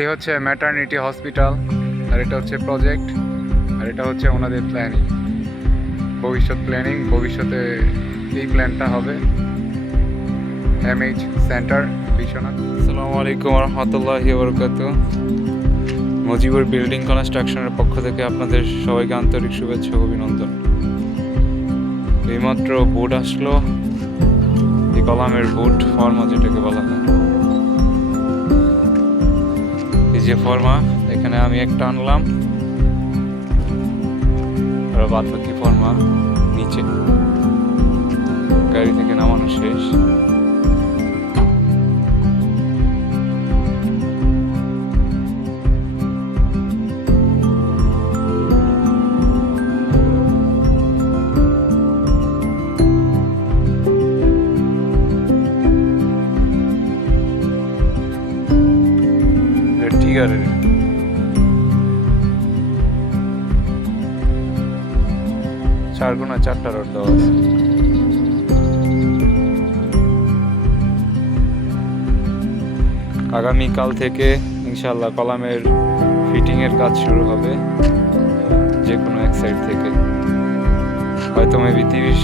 এই হচ্ছে maternity hospital আর এটা হচ্ছে প্রজেক্ট আর এটা হচ্ছে ওনাদের প্ল্যানিং ভবিষ্যৎ প্ল্যানিং ভবিষ্যতে এই প্ল্যানটা হবে। MH centre Biswanath. আসসালামু আলাইকুম রহমতুল্লাহি বরকাত মজিবুর বিল্ডিং কনস্ট্রাকশনের পক্ষ থেকে আপনাদের সবাইকে আন্তরিক শুভেচ্ছা অভিনন্দন। এইমাত্র বুট আসলো। এই কলামের বুট ফর্মা যেটাকে বলা হয়। যে ফর্মা এখানে আমি একটা আনলাম। আর বাদ বাকি ফর্মা। টিগারের চার গুণা চারটা রড আছে। আগামীকাল থেকে ইনশাল্লাহ কলামের ফিটিং এর কাজ শুরু হবে যে কোনো এক সাইড থেকে। হয়তো মেবি তিরিশ